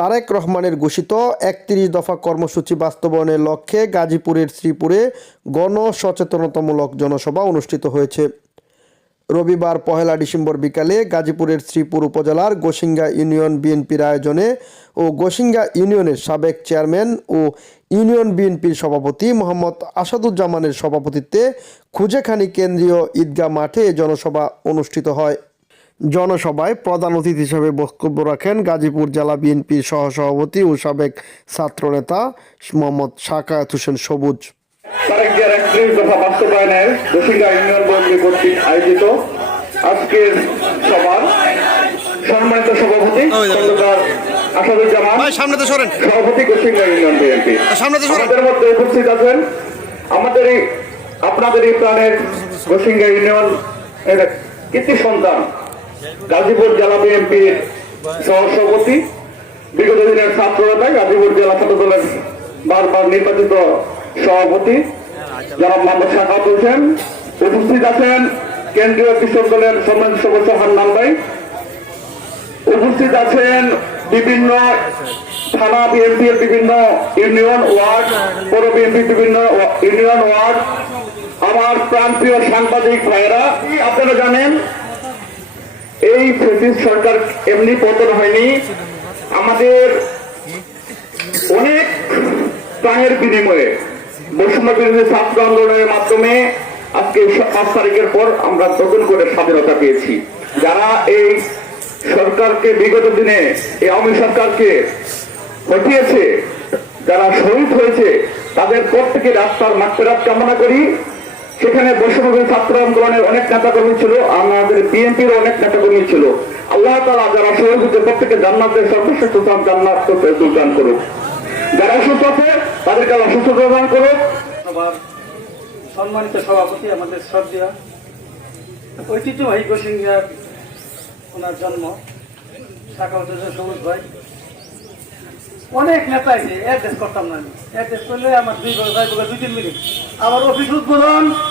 তারেক রহমানের ঘোষিত একত্রিশ দফা কর্মসূচি বাস্তবায়নের লক্ষ্যে গাজীপুরের শ্রীপুরে গণসচেতনতামূলক জনসভা অনুষ্ঠিত হয়েছে। রবিবার পহেলা ডিসেম্বর বিকালে গাজীপুরের শ্রীপুর উপজেলার গোসিঙ্গা ইউনিয়ন বিএনপির আয়োজনে ও গোসিঙ্গা ইউনিয়নের সাবেক চেয়ারম্যান ও ইউনিয়ন বিএনপির সভাপতি মোহাম্মদ আসাদুজ্জামানের সভাপতিত্বে খুঁজেখানি কেন্দ্রীয় ঈদগাহ মাঠে জনসভা অনুষ্ঠিত হয়। জনসভায় প্রধান অতিথি হিসেবে বক্তব্য রাখেন গাজীপুর জেলা বিএনপির সহসভাপতি ও সাবেক ছাত্রনেতা মোহাম্মদ শাকায়াত হোসেন সবুজ। আয়োজিত আজকের সভার সম্মানিত সভাপতি আসাদুজ্জামান সামনে তো সরেন। সভাপতি কুশিঙ্গা ইউনিয়ন বিএনপি। সামনে তো সরেন। আমাদের মধ্যে উপস্থিত আছেন আমাদের এই আপনাদের এই প্রাণের কুশিঙ্গা ইউনিয়ন এর কৃতি সন্তান গাজীপুর জেলা বিএনপির সহসভাপতি। বিগত দিনের ছাত্র নেতা গাজীপুর জেলা ছাত্র দলের বারবার নির্বাচিত সভাপতি। জনাব মোহাম্মদ শাখাত হোসেন উপস্থিত আছেন কেন্দ্রীয় কৃষক দলের সম্মানিত সদস্য হান্নান ভাই। উপস্থিত আছেন বিভিন্ন থানা বিএনপির বিভিন্ন ইউনিয়ন ওয়ার্ড, পৌর বিএনপির বিভিন্ন ইউনিয়ন ওয়ার্ড। আমার প্রান্তীয় সাংবাদিক ভাইয়েরা, আপনারা জানেন এই ফেসিস সরকার এমনি পতন হয়নি। আমাদের অনেক প্রাণের বিনিময়ে বৈষম্য বিরোধী ছাত্র আন্দোলনের মাধ্যমে আজকে পাঁচ তারিখের পর আমরা নতুন করে স্বাধীনতা পেয়েছি। যারা এই সরকারকে বিগত দিনে, এই আওয়ামী সরকারকে হটিয়েছে, যারা শহীদ হয়েছে, তাদের প্রত্যেকে রাস্তার মাঠফেরাত কামনা করি। সেখানে বৈষম্য ছাত্র আন্দোলনের অনেক নেতাকর্মী ছিল, আমাদের বিএনপির অনেক নেতাকর্মী ছিল। আল্লাহ তালা যারা হয়েছে প্রত্যেকে জান্নাতের সর্বশ্রেষ্ঠ জান্নাত দান করুক। যারা সুস্থ আছে, তাদেরকে আল্লাহ সুস্থ প্রদান করুক। সম্মানিত সভাপতি, আমাদের শ্রদ্ধা ঐতিহ্যবাহী গোসিঙ্গার ওনার জন্ম শাখা সবুজ ভাই। অনেক নেতা আছে, অ্যাড্রেস করতাম না আমি। অ্যাড্রেস করলে আমার দুই বছর দুই তিন মিনিট। আবার অফিস উদ্বোধন।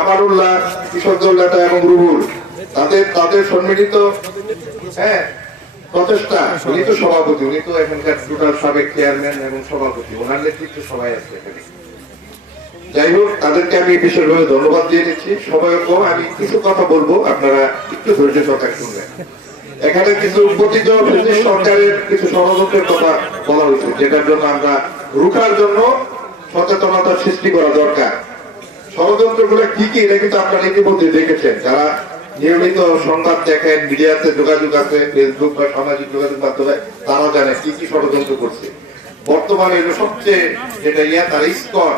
আমারুল্লাহ এবং তাদের তাদের সম্মিলিত হ্যাঁ প্রচেষ্টা। উনি তো সভাপতি, উনি তো এখানকার সাবেক চেয়ারম্যান এবং সভাপতি। ওনার নেতৃত্বে সবাই আছে এখানে। যাই হোক, তাদেরকে আমি বিশেষভাবে ধন্যবাদ দিয়ে নিচ্ছি সবাই আমি কিছু কথা বলব, আপনারা একটু ধৈর্য সহকারে শুনবেন। এখানে কিছু ব্রিটিশ সরকারের কিছু ষড়যন্ত্রের কথা বলা হয়েছে, যেটার জন্য আমরা রুখার জন্য সচেতনতা সৃষ্টি করা দরকার। ষড়যন্ত্রগুলো কি কি, এটা কিন্তু আপনারা ইতিমধ্যে দেখেছেন। যারা নিয়মিত সংবাদ দেখেন, মিডিয়াতে যোগাযোগ আছে ফেসবুক বা সামাজিক যোগাযোগ মাধ্যমে তারা জানে কি কি ষড়যন্ত্র করছে। বর্তমানে সবচেয়ে যেটা ইয়া, তার ইস্কন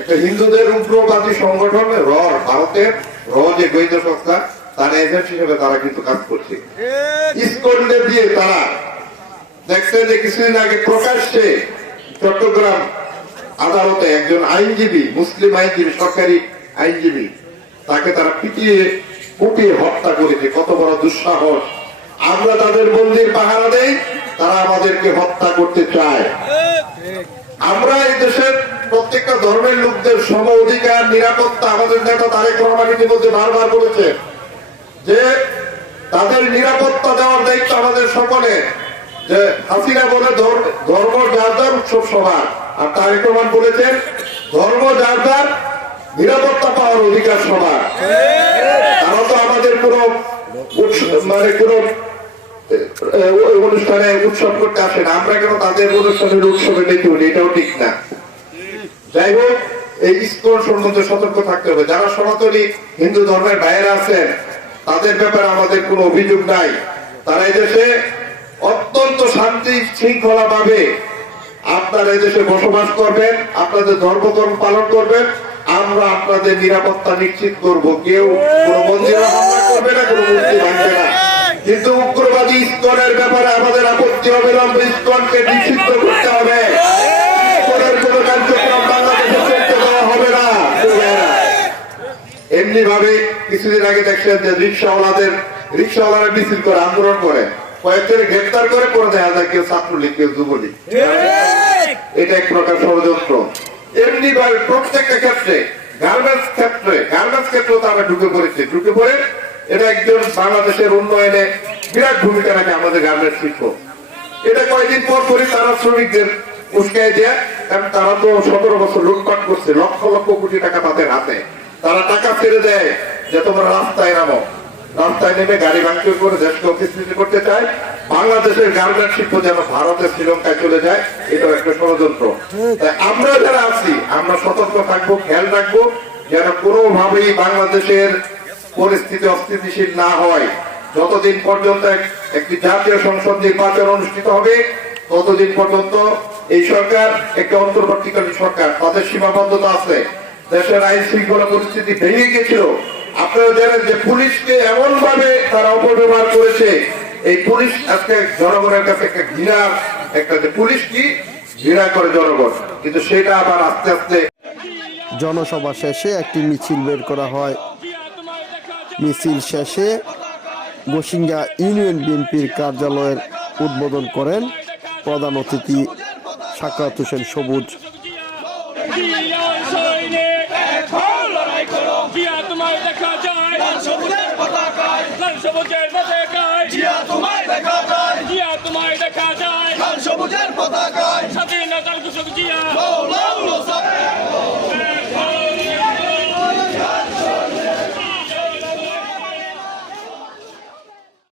একটা হিন্দুদের উগ্রবাদী সংগঠন র ভারতের র যে গোয়েন্দা সংস্থা, তার এজেন্ট হিসেবে তারা কিন্তু কাজ করছে। ইস্কনকে দিয়ে তারা, দেখছেন যে কিছুদিন আগে প্রকাশ্যে চট্টগ্রাম আদালতে একজন আইনজীবী, মুসলিম আইনজীবী, সরকারি আইনজীবী, তাকে তারা পিটিয়ে, কুপিয়ে হত্যা করেছে। কত বড় দুঃসাহস। আমরা তাদের মন্দির পাহারা দেই, তারা আমাদেরকে হত্যা করতে চায়। আমরা এই দেশের প্রত্যেকটা ধর্মের লোকদের সম অধিকার, নিরাপত্তা আমাদের নেতা তারেক রহমান ইতিমধ্যে বারবার বলেছে যে, তাদের নিরাপত্তা দেওয়ার দায়িত্ব আমাদের সকলে যে হাসিনা বলে ধর্ম যার যার উৎসব সবার। আর তারেক রহমান বলেছেন, ধর্ম যার যার নিরাপত্তা পাওয়ার অধিকার সবার। তারা তো আমাদের কোন মানে কোন অনুষ্ঠানে উৎসব করতে আসে না। আমরা কেন তাদের অনুষ্ঠানের উৎসবে মেতে উঠি এটাও ঠিক না। যাই হোক, এই ইস্কন সম্বন্ধে সতর্ক থাকতে হবে। যারা সনাতনী হিন্দু ধর্মের বাইরে আছেন, তাদের ব্যাপারে আমাদের কোনো অভিযোগ নাই। তারা এদেশে অত্যন্ত শান্তি শৃঙ্খলা ভাবে আপনারা এদেশে বসবাস করবেন, আপনাদের ধর্মকর্ম পালন করবেন, আমরা আপনাদের নিরাপত্তা নিশ্চিত করব। কেউ কোনো মন্দিরা করবে না, কোনো মন্দির ভাঙবে না। কিন্তু উগ্রবাদী ইস্কনের ব্যাপারে আমাদের আপত্তি অবিলম্বে ইস্কনকে নিষিদ্ধ করতে হবে। ইস্কনের কোনো কার্যক্রম বাংলাদেশে হবে এমনি ভাবে কিছুদিন আগে দেখছেন যে রিক্সাওয়ালাদের রিক্সাওয়ালারা মিছিল করে, আন্দোলন করে। কয়েকজন গ্রেপ্তার করে দেখা যায় কেউ ছাত্রলীগ কেউ যুবলীগ। এটা এক প্রকার ষড়যন্ত্র। এমনি ভাবে প্রত্যেকটা ক্ষেত্রে গার্মেন্টস ক্ষেত্রে গার্মেন্টস ক্ষেত্রে তারা ঢুকে পড়েছে। ঢুকে পড়ে এটা একজন বাংলাদেশের উন্নয়নে বিরাট ভূমিকা রাখে আমাদের গার্মেন্টস শিল্প। এটা কয়েকদিন পর পরই তারা শ্রমিকদের উস্কাই দেয় কারণ তারা তো সতেরো বছর লুটপাট করছে লক্ষ লক্ষ কোটি টাকা তাদের হাতে। তারা টাকা ছেড়ে দেয় যে তোমরা রাস্তায় নামো। রাস্তায় নেমে গাড়ি ভাঙচুর করে দেশকে অফিসৃতি করতে চায়, বাংলাদেশের গার্মেন্ট শিল্প যেন ভারতের শ্রীলঙ্কায় চলে যায় এটা একটা ষড়যন্ত্র। আমরা যারা আছি, আমরা সতর্ক থাকব, খেয়াল রাখব, যেন কোনোভাবেই বাংলাদেশের পরিস্থিতি অস্থিতিশীল না হয়। যতদিন পর্যন্ত একটি জাতীয় সংসদ নির্বাচন অনুষ্ঠিত হবে, ততদিন পর্যন্ত এই সরকার একটি অন্তর্বর্তীকালীন সরকার। তাদের সীমাবদ্ধতা আছে। দেশের আইন শৃঙ্খলা পরিস্থিতি ভেঙে গিয়েছিল। আপনারা জানেন যে পুলিশকে এমন ভাবে তারা অপব্যবহার করেছে। এই পুলিশ আজকে জনগণের কাছে একটা ঘৃণার একটা যে পুলিশ কি? ঘৃণা করে জনগণ। কিন্তু সেটা আবার আস্তে আস্তে জনসভা শেষে একটি মিছিল বের করা হয়। মিছিল শেষে গোসিঙ্গা ইউনিয়ন বিএনপির কার্যালয়ের উদ্বোধন করেন প্রধান অতিথি সাকাত হোসেন সবুজ। সবুজের পতাকায়। জিয়া তোমায় দেখা যায়। জিয়া তোমায় দেখা যায়। লাল সবুজের পতাকায়। স্বাধীনতার ঘোষক জিয়া।